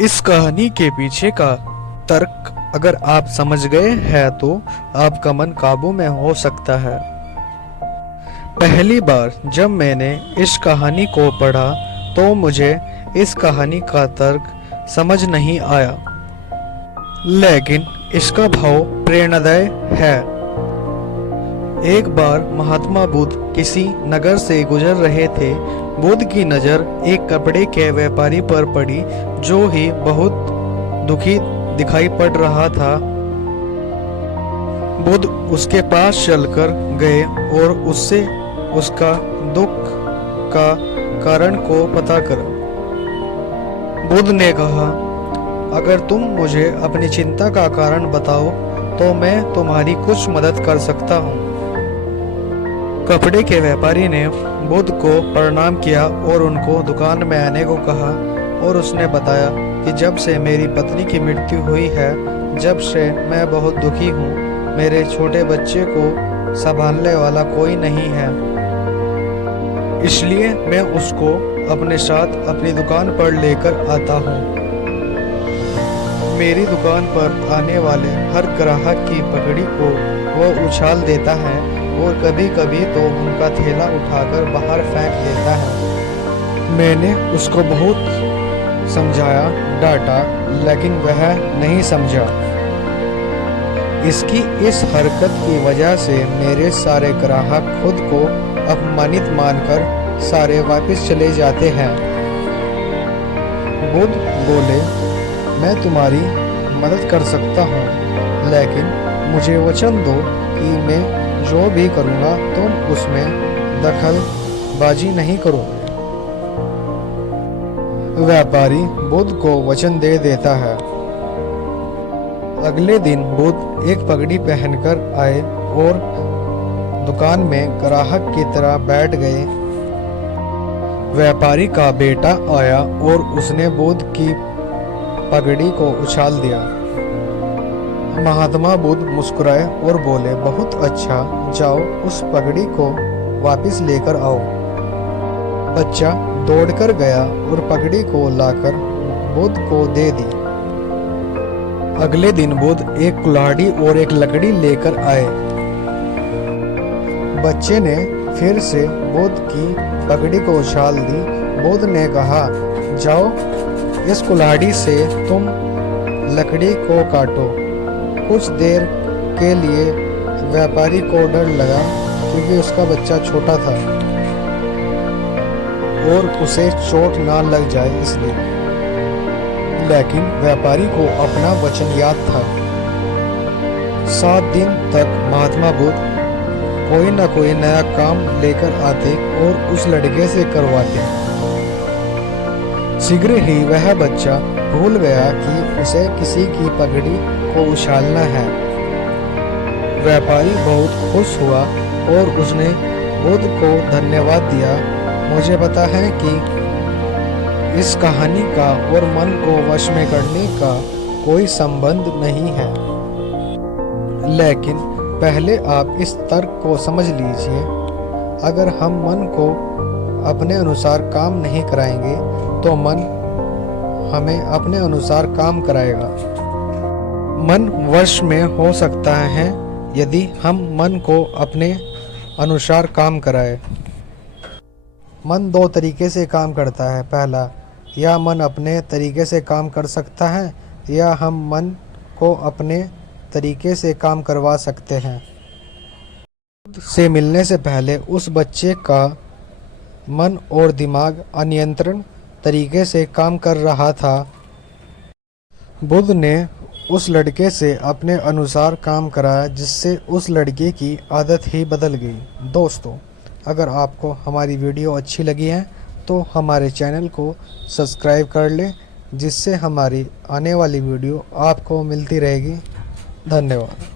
इस कहानी के पीछे का तर्क अगर आप समझ गए हैं तो आपका मन काबू में हो सकता है। पहली बार जब मैंने इस कहानी को पढ़ा तो मुझे इस कहानी का तर्क समझ नहीं आया, लेकिन इसका भाव प्रेरणादायी है। एक बार महात्मा बुद्ध किसी नगर से गुजर रहे थे। बुद्ध की नज़र एक कपड़े के व्यापारी पर पड़ी जो ही बहुत दुखी दिखाई पड़ रहा था। बुद्ध उसके पास चलकर गए और उससे उसका दुख का कारण को पता करा। बुद्ध ने कहा, अगर तुम मुझे अपनी चिंता का कारण बताओ तो मैं तुम्हारी कुछ मदद कर सकता हूँ। कपड़े के व्यापारी ने बुद्ध को प्रणाम किया और उनको दुकान में आने को कहा और उसने बताया कि जब से मेरी पत्नी की मृत्यु हुई है, जब से मैं बहुत दुखी हूँ। मेरे छोटे बच्चे को संभालने वाला कोई नहीं है, इसलिए मैं उसको अपने साथ अपनी दुकान पर लेकर आता हूँ। मेरी दुकान पर आने वाले हर ग्राहक की पगड़ी को वो उछाल देता है और कभी कभी तो उनका थैला उठाकर बाहर फेंक देता है। मैंने उसको बहुत समझाया, डांटा, लेकिन वह नहीं समझा। इसकी इस हरकत की वजह से मेरे सारे ग्राहक खुद को अपमानित मानकर सारे वापस चले जाते हैं। बुद्ध बोले, मैं तुम्हारी मदद कर सकता हूँ, लेकिन मुझे वचन दो कि मैं जो भी करूँगा तुम उसमें दखलबाजी नहीं करोगे। व्यापारी बुद्ध को वचन दे देता है। अगले दिन बुद्ध एक पगड़ी पहनकर आए और दुकान में ग्राहक की तरह बैठ गए। व्यापारी का बेटा आया और उसने बुद्ध की पगड़ी को उछाल दिया। महात्मा बुद्ध मुस्कुराए और बोले, बहुत अच्छा, जाओ उस पगड़ी को वापस लेकर आओ। बच्चा दौड़कर गया और पगड़ी को लाकर बुद्ध को दे दी। अगले दिन बुद्ध एक कुल्हाड़ी और एक लकड़ी लेकर आए। बच्चे ने फिर से बुद्ध की पगड़ी को उछाल दी। बुद्ध ने कहा, जाओ इस कुल्हाड़ी से तुम लकड़ी को काटो। कुछ देर के लिए व्यापारी को डर लगा क्योंकि उसका बच्चा छोटा था और उसे चोट ना लग जाए इसलिए, लेकिन व्यापारी को अपना वचन याद था। 7 दिन तक महात्मा बुद्ध कोई न कोई नया काम लेकर आते और उस लड़के से करवाते। शीघ्र ही वह बच्चा भूल गया कि उसे किसी की पगड़ी को उछालना है। व्यापारी बहुत खुश हुआ और उसने बुद्ध को धन्यवाद दिया। मुझे पता है कि इस कहानी का और मन को वश में करने का कोई संबंध नहीं है, लेकिन पहले आप इस तर्क को समझ लीजिए। अगर हम मन को अपने अनुसार काम नहीं कराएंगे तो मन हमें अपने अनुसार काम कराएगा। मन वश में हो सकता है यदि हम मन को अपने अनुसार काम कराएं। मन 2 तरीके से काम करता है। पहला, या मन अपने तरीके से काम कर सकता है या हम मन को अपने तरीके से काम करवा सकते हैं। से मिलने से पहले उस बच्चे का मन और दिमाग अनियंत्रण तरीके से काम कर रहा था। बुद्ध ने उस लड़के से अपने अनुसार काम कराया, जिससे उस लड़के की आदत ही बदल गई। दोस्तों, अगर आपको हमारी वीडियो अच्छी लगी है तो हमारे चैनल को सब्सक्राइब कर लें, जिससे हमारी आने वाली वीडियो आपको मिलती रहेगी। धन्यवाद।